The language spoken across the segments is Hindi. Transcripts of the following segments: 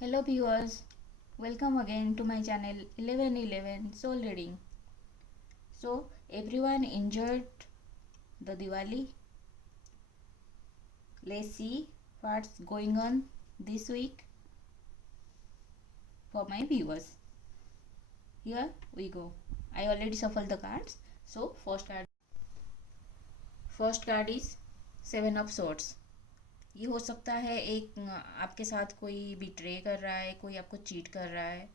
Hello viewers, welcome again to my channel 1111 Soul Reading. So everyone enjoyed the Diwali. Let's see what's going on this week for my viewers. Here we go. I already shuffled the cards. So first card is Seven of Swords. ये हो सकता है एक आपके साथ कोई बिट्रे कर रहा है, कोई आपको चीट कर रहा है,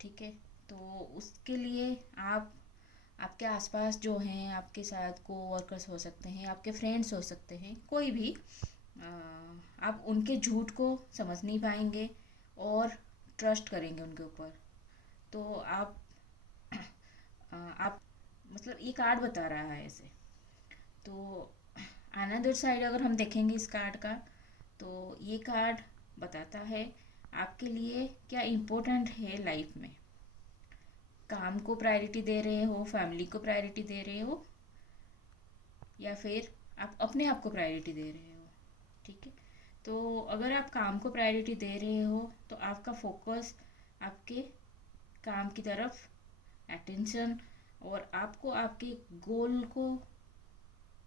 ठीक है। तो उसके लिए आप आपके आसपास जो हैं, आपके साथ कोवर्कर्स हो सकते हैं, आपके फ्रेंड्स हो सकते हैं, कोई भी आप उनके झूठ को समझ नहीं पाएंगे और ट्रस्ट करेंगे उनके ऊपर। तो आप मतलब ये कार्ड बता रहा है ऐसे। तो अनदर साइड अगर हम देखेंगे इस कार्ड का, तो ये कार्ड बताता है आपके लिए क्या इम्पोर्टेंट है लाइफ में। काम को प्रायोरिटी दे रहे हो, फैमिली को प्रायोरिटी दे रहे हो, या फिर आप अपने आप को प्रायोरिटी दे रहे हो, ठीक है। तो अगर आप काम को प्रायोरिटी दे रहे हो तो आपका फोकस आपके काम की तरफ, अटेंशन, और आपको आपके गोल को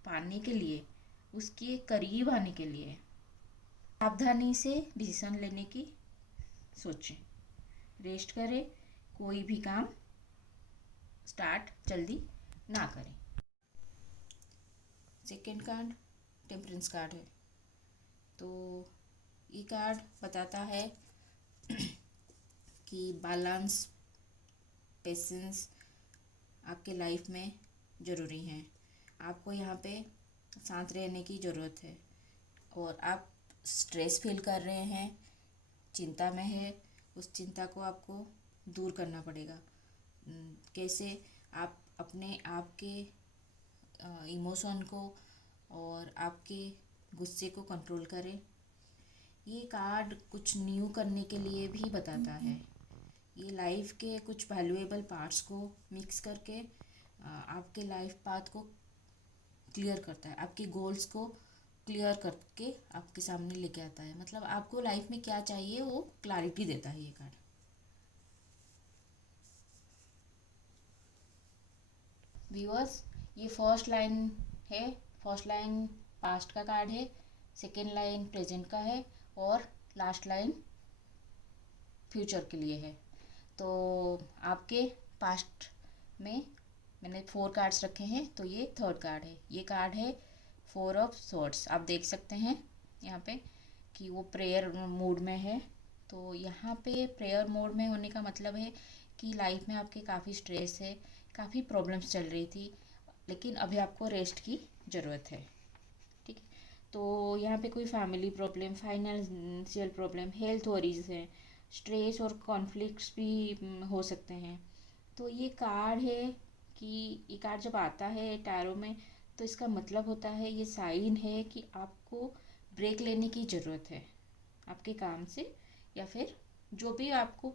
पाने के लिए, उसके करीब आने के लिए सावधानी से डिसीजन लेने की सोचें, रेस्ट करें, कोई भी काम स्टार्ट जल्दी ना करें। सेकेंड कार्ड टेम्परेंस कार्ड है। तो ये कार्ड बताता है कि बैलेंस, पेशेंस आपके लाइफ में ज़रूरी हैं। आपको यहाँ पे शांत रहने की ज़रूरत है, और आप स्ट्रेस फील कर रहे हैं, चिंता में है, उस चिंता को आपको दूर करना पड़ेगा। कैसे आप अपने आप के इमोशन को और आपके गुस्से को कंट्रोल करें। ये कार्ड कुछ न्यू करने के लिए भी बताता है। ये लाइफ के कुछ वैल्यूएबल पार्ट्स को मिक्स करके आपके लाइफ पाथ को क्लियर करता है, आपके गोल्स को क्लियर करके आपके सामने लेके आता है। मतलब आपको लाइफ में क्या चाहिए वो क्लैरिटी देता है ये कार्ड। व्यूअर्स, ये फर्स्ट लाइन है। फर्स्ट लाइन पास्ट का कार्ड है, सेकेंड लाइन प्रेजेंट का है, और लास्ट लाइन फ्यूचर के लिए है। तो आपके पास्ट में मैंने 4 कार्ड्स रखे हैं, तो ये थर्ड कार्ड है। ये कार्ड है 4 ऑफ सॉर्ड्स। आप देख सकते हैं यहाँ पे कि वो प्रेयर मोड में है। तो यहाँ पे प्रेयर मोड में होने का मतलब है कि लाइफ में आपके काफ़ी स्ट्रेस है, काफ़ी प्रॉब्लम्स चल रही थी, लेकिन अभी आपको रेस्ट की ज़रूरत है, ठीक है। तो यहाँ पे कोई family problem, financial problem, health worries हैं, स्ट्रेस और कॉन्फ्लिक्ट्स भी हो सकते हैं। तो ये कार्ड है कि ये कार्ड जब आता है टैरो में, तो इसका मतलब होता है, ये साइन है कि आपको ब्रेक लेने की ज़रूरत है आपके काम से, या फिर जो भी आपको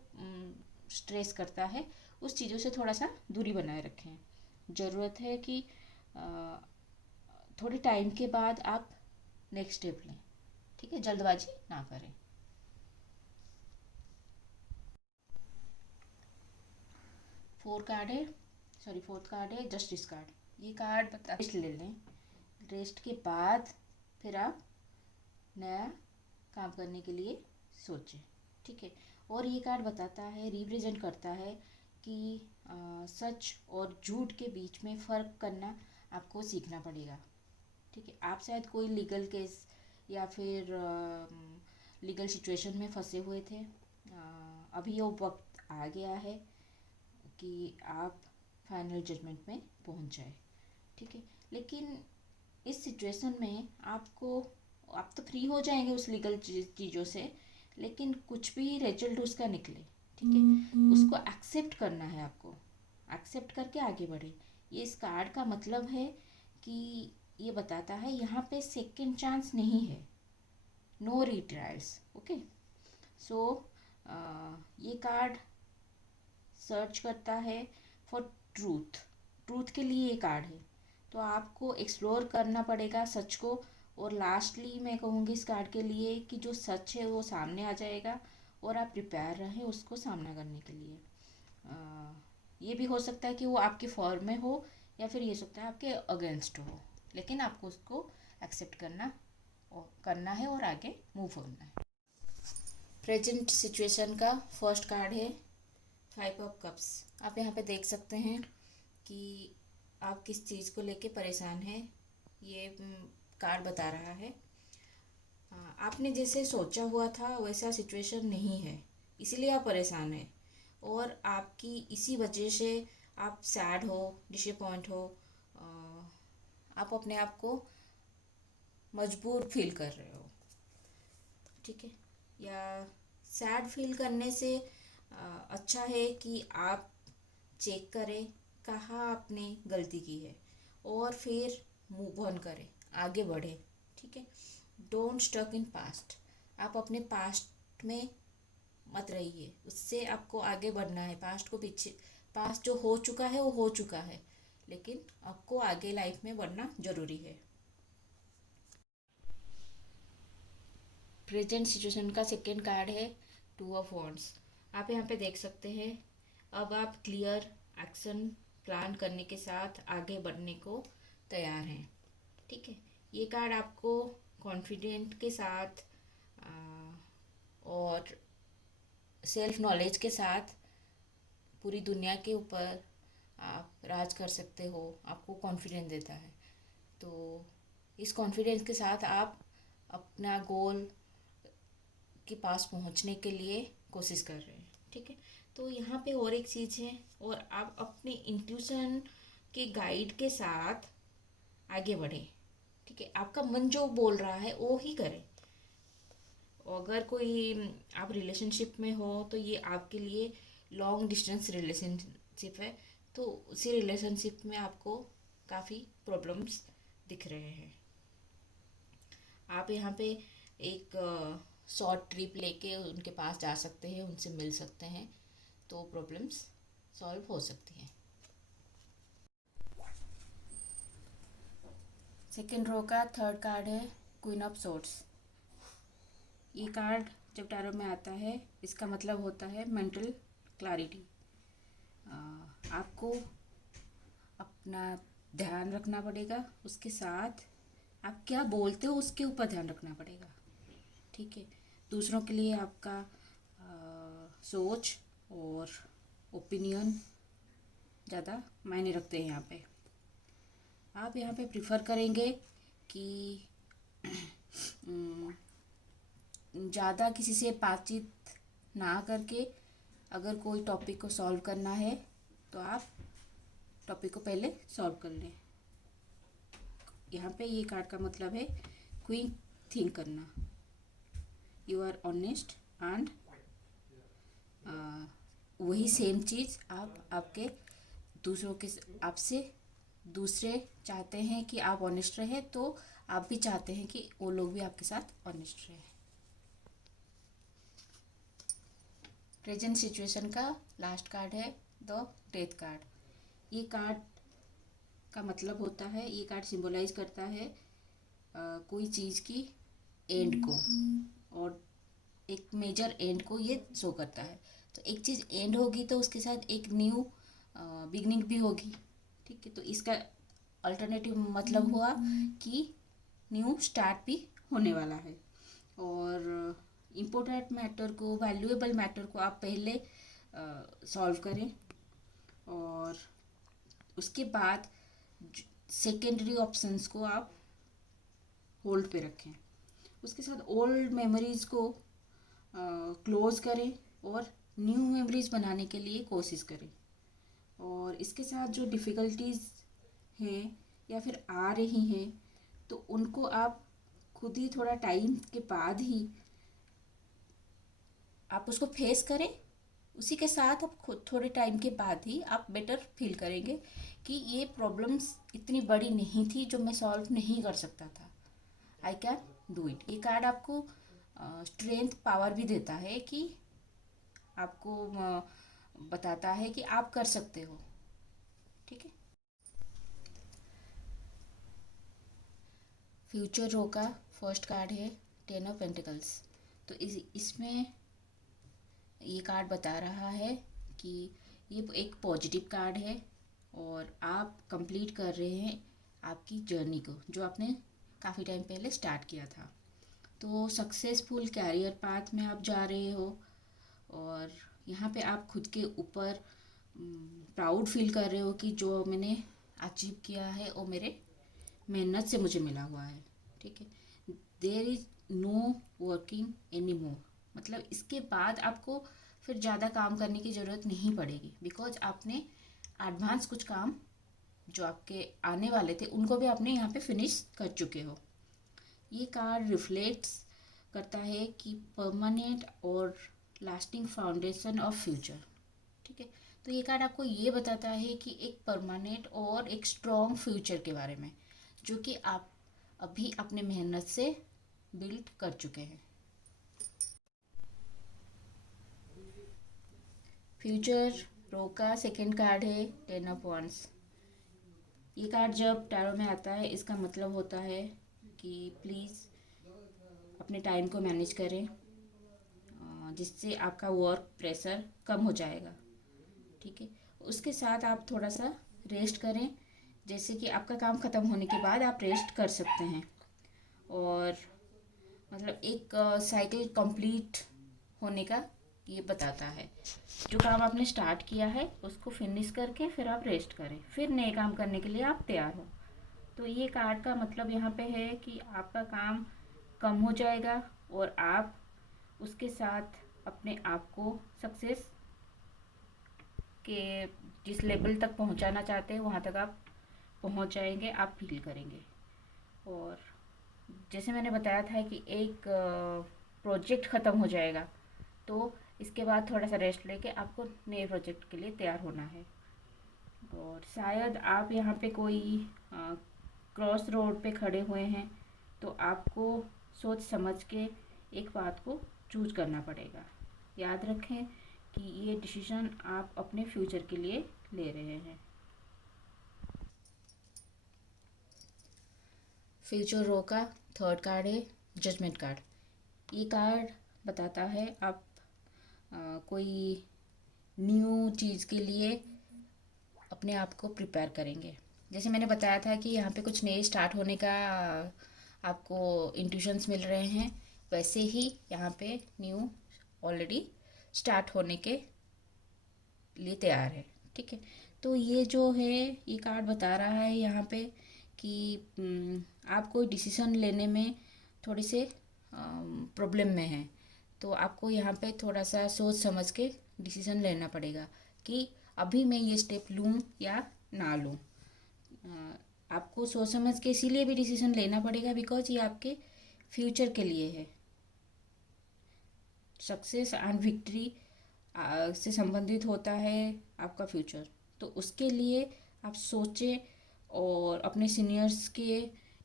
स्ट्रेस करता है उस चीज़ों से थोड़ा सा दूरी बनाए रखें। ज़रूरत है कि थोड़े टाइम के बाद आप नेक्स्ट स्टेप लें, ठीक है, जल्दबाजी ना करें। फोर्थ कार्ड है जस्टिस कार्ड। ये कार्ड बता रेस्ट ले लें, रेस्ट के बाद फिर आप नया काम करने के लिए सोचें, ठीक है। और ये कार्ड बताता है, रिप्रेजेंट करता है कि सच और झूठ के बीच में फ़र्क करना आपको सीखना पड़ेगा, ठीक है। आप शायद कोई लीगल केस या फिर लीगल सिचुएशन में फंसे हुए थे। अभी वो वक्त आ गया है कि आप फाइनल जजमेंट में पहुंच जाए, ठीक है। लेकिन इस सिचुएशन में आप तो फ्री हो जाएंगे उस लीगल चीज़ों से, लेकिन कुछ भी रिजल्ट उसका निकले, ठीक है, उसको एक्सेप्ट करना है आपको। एक्सेप्ट करके आगे बढ़े। ये इस कार्ड का मतलब है कि ये बताता है यहाँ पे सेकंड चांस नहीं है, नो रिट्रायल्स, ओके। सो ये कार्ड सर्च करता है फॉर ट्रूथ। ट्रूथ के लिए ये कार्ड है। तो आपको एक्सप्लोर करना पड़ेगा सच को, और लास्टली मैं कहूँगी इस कार्ड के लिए कि जो सच है वो सामने आ जाएगा, और आप प्रिपेयर रहें उसको सामना करने के लिए। ये भी हो सकता है कि वो आपके फॉर में हो या फिर ये सकता है आपके अगेंस्ट हो, लेकिन आपको उसको एक्सेप्ट करना है और आगे मूव होना है। प्रेजेंट सिचुएशन का फर्स्ट कार्ड है 5 ऑफ कप्स। आप यहाँ पे देख सकते हैं कि आप किस चीज़ को लेके परेशान हैं, ये कार्ड बता रहा है। आपने जैसे सोचा हुआ था वैसा सिचुएशन नहीं है, इसीलिए आप परेशान हैं और आपकी इसी वजह से आप सैड हो, डिसअपॉइंट हो, आप अपने आप को मजबूर फील कर रहे हो, ठीक है। या सैड फील करने से अच्छा है कि आप चेक करें कहाँ आपने गलती की है और फिर मूव ऑन करें, आगे बढ़े, ठीक है। Don't stuck in past. आप अपने पास्ट में मत रहिए, उससे आपको आगे बढ़ना है। पास्ट को पीछे, पास्ट जो हो चुका है वो हो चुका है, लेकिन आपको आगे लाइफ में बढ़ना जरूरी है। प्रेजेंट सिचुएशन का सेकेंड कार्ड है 2 ऑफ वॉन्ड्स। आप यहाँ पे देख सकते हैं अब आप क्लियर एक्शन प्लान करने के साथ आगे बढ़ने को तैयार हैं, ठीक है। ये कार्ड आपको कॉन्फिडेंट के साथ और सेल्फ नॉलेज के साथ पूरी दुनिया के ऊपर आप राज कर सकते हो, आपको कॉन्फिडेंस देता है। तो इस कॉन्फिडेंस के साथ आप अपना गोल के पास पहुंचने के लिए कोशिश कर रहे हैं, ठीक है। तो यहाँ पे और एक चीज़ है, और आप अपने इंट्यूशन के गाइड के साथ आगे बढ़े, ठीक है। आपका मन जो बोल रहा है वो ही करें। अगर कोई आप रिलेशनशिप में हो तो ये आपके लिए लॉन्ग डिस्टेंस रिलेशनशिप है, तो उसी रिलेशनशिप में आपको काफ़ी प्रॉब्लम्स दिख रहे हैं। आप यहाँ पे एक शॉर्ट ट्रिप लेके उनके पास जा सकते हैं, उनसे मिल सकते हैं, तो प्रॉब्लम्स सॉल्व हो सकती हैं। सेकेंड रो का थर्ड कार्ड है क्वीन ऑफ सोर्ड्स। ये कार्ड जब टैरो में आता है इसका मतलब होता है मेंटल क्लैरिटी। आपको अपना ध्यान रखना पड़ेगा, उसके साथ आप क्या बोलते हो उसके ऊपर ध्यान रखना पड़ेगा, ठीक है। दूसरों के लिए आपका सोच और ओपिनियन ज़्यादा मायने रखते हैं। यहाँ पे आप यहाँ पे प्रिफर करेंगे कि ज़्यादा किसी से बातचीत ना करके अगर कोई टॉपिक को सॉल्व करना है तो आप टॉपिक को पहले सॉल्व कर लें। यहाँ पे ये कार्ड का मतलब है क्विक थिंक करना। यू आर ऑनेस्ट एंड वही सेम चीज़ आप आपके दूसरों के आपसे दूसरे चाहते हैं कि आप ऑनेस्ट रहे, तो आप भी चाहते हैं कि वो लोग भी आपके साथ ऑनेस्ट रहे। प्रेजेंट सिचुएशन का लास्ट कार्ड है द डेथ कार्ड। ये कार्ड का मतलब होता है, ये कार्ड सिंबलाइज करता है कोई चीज़ की एंड को, और एक मेजर एंड को ये शो करता है। तो एक चीज़ एंड होगी तो उसके साथ एक न्यू बिगनिंग भी होगी, ठीक है। तो इसका अल्टरनेटिव मतलब हुआ कि न्यू स्टार्ट भी होने वाला है। और इम्पोर्टेंट मैटर को, वैल्यूएबल मैटर को आप पहले सॉल्व करें और उसके बाद सेकेंडरी ऑप्शंस को आप होल्ड पे रखें। उसके साथ ओल्ड मेमोरीज़ को क्लोज करें और न्यू मेमोरीज बनाने के लिए कोशिश करें। और इसके साथ जो डिफ़िकल्टीज़ हैं या फिर आ रही हैं तो उनको आप खुद ही थोड़ा टाइम के बाद ही आप उसको फेस करें। उसी के साथ आप खुद थोड़े टाइम के बाद ही आप बेटर फील करेंगे कि ये प्रॉब्लम्स इतनी बड़ी नहीं थी जो मैं सॉल्व नहीं कर सकता था, आई कैन डू इट। ये कार्ड आपको स्ट्रेंथ पावर भी देता है कि आपको बताता है कि आप कर सकते हो, ठीक है। फ्यूचर रो का फर्स्ट कार्ड है 10 ऑफ पेंटिकल्स। तो इसमें ये कार्ड बता रहा है कि ये एक पॉजिटिव कार्ड है और आप कंप्लीट कर रहे हैं आपकी जर्नी को, जो आपने काफ़ी टाइम पहले स्टार्ट किया था। तो सक्सेसफुल कैरियर पाथ में आप जा रहे हो और यहाँ पे आप खुद के ऊपर प्राउड फील कर रहे हो कि जो मैंने अचीव किया है वो मेरे मेहनत से मुझे मिला हुआ है। ठीक है, there is no working any more, मतलब इसके बाद आपको फिर ज़्यादा काम करने की ज़रूरत नहीं पड़ेगी, बिकॉज आपने एडवांस कुछ काम जो आपके आने वाले थे उनको भी आपने यहाँ पे फिनिश कर चुके हो। ये कार्ड रिफ्लेक्ट्स करता है कि परमानेंट और लास्टिंग फाउंडेशन ऑफ फ्यूचर। ठीक है, तो ये कार्ड आपको ये बताता है कि एक परमानेंट और एक स्ट्रॉन्ग फ्यूचर के बारे में, जो कि आप अभी अपने मेहनत से बिल्ड कर चुके हैं। फ्यूचर रो का सेकेंड कार्ड है 10 ऑफ वांड्स। ये कार्ड जब टैरो में आता है इसका मतलब होता है कि प्लीज़ अपने टाइम को मैनेज करें, जिससे आपका वर्क प्रेशर कम हो जाएगा। ठीक है, उसके साथ आप थोड़ा सा रेस्ट करें, जैसे कि आपका काम ख़त्म होने के बाद आप रेस्ट कर सकते हैं और मतलब एक साइकिल कंप्लीट होने का ये बताता है। जो काम आपने स्टार्ट किया है उसको फिनिश करके फिर आप रेस्ट करें, फिर नए काम करने के लिए आप तैयार हो। तो ये कार्ड का मतलब यहाँ पे है कि आपका काम कम हो जाएगा और आप उसके साथ अपने आप को सक्सेस के जिस लेवल तक पहुँचाना चाहते हैं वहाँ तक आप पहुँच जाएंगे, आप फील करेंगे। और जैसे मैंने बताया था कि एक प्रोजेक्ट ख़त्म हो जाएगा, तो इसके बाद थोड़ा सा रेस्ट लेके आपको नए प्रोजेक्ट के लिए तैयार होना है। और शायद आप यहाँ पे कोई क्रॉस रोड पे खड़े हुए हैं, तो आपको सोच समझ के एक बात को चूज करना पड़ेगा। याद रखें कि ये डिसीजन आप अपने फ्यूचर के लिए ले रहे हैं। फ्यूचर रो का थर्ड कार्ड है जजमेंट कार्ड। ये कार्ड बताता है आप कोई न्यू चीज़ के लिए अपने आप को प्रिपेयर करेंगे। जैसे मैंने बताया था कि यहाँ पे कुछ नए स्टार्ट होने का आपको इंट्यूशंस मिल रहे हैं, वैसे ही यहाँ पे न्यू ऑलरेडी स्टार्ट होने के लिए तैयार है। ठीक है, तो ये जो है ये कार्ड बता रहा है यहाँ पे कि आप कोई डिसीज़न लेने में थोड़ी से प्रॉब्लम में हैं, तो आपको यहाँ पे थोड़ा सा सोच समझ के डिसीज़न लेना पड़ेगा कि अभी मैं ये स्टेप लूँ या ना लूँ। आपको सोच समझ के इसीलिए भी डिसीज़न लेना पड़ेगा बिकॉज ये आपके फ्यूचर के लिए है। सक्सेस एंड विक्ट्री से संबंधित होता है आपका फ्यूचर, तो उसके लिए आप सोचें और अपने सीनियर्स के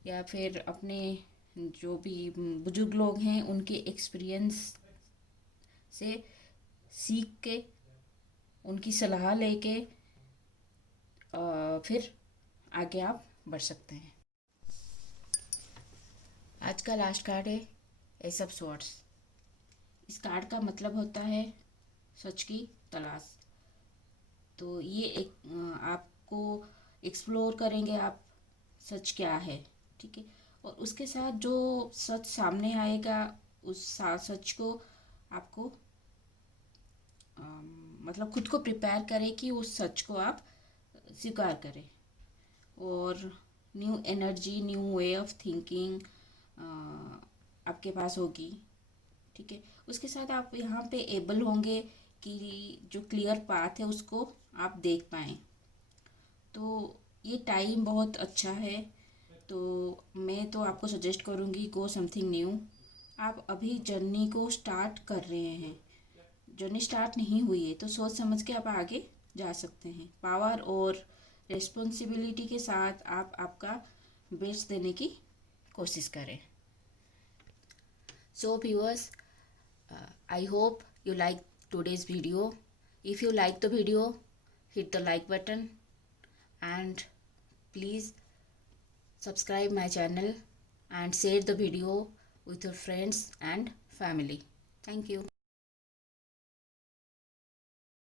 या फिर अपने जो भी बुजुर्ग लोग हैं उनके एक्सपीरियंस से सीख के उनकी सलाह लेके फिर आगे आप बढ़ सकते हैं। आज का लास्ट कार्ड है एस ऑफ स्वॉर्ड्स। इस कार्ड का मतलब होता है सच की तलाश। तो ये एक आपको एक्सप्लोर करेंगे आप सच क्या है। ठीक है, और उसके साथ जो सच सामने आएगा उस सच को आपको मतलब खुद को प्रिपेयर करें कि उस सच को आप स्वीकार करें और new energy new way of thinking आपके पास होगी। ठीक है, उसके साथ आप यहाँ पे एबल होंगे कि जो क्लियर पाथ है उसको आप देख पाएँ। तो ये टाइम बहुत अच्छा है, तो मैं तो आपको सजेस्ट करूँगी गो समथिंग न्यू। आप अभी जर्नी को स्टार्ट कर रहे हैं, जर्नी स्टार्ट नहीं हुई है, तो सोच समझ के आप आगे जा सकते हैं। पावर और रिस्पॉन्सिबिलिटी के साथ आप आपका बेस्ट देने की कोशिश करें। So viewers, I hope you like today's video. If you like the video, hit the like button and please subscribe my channel and share the video with your friends and family. Thank you.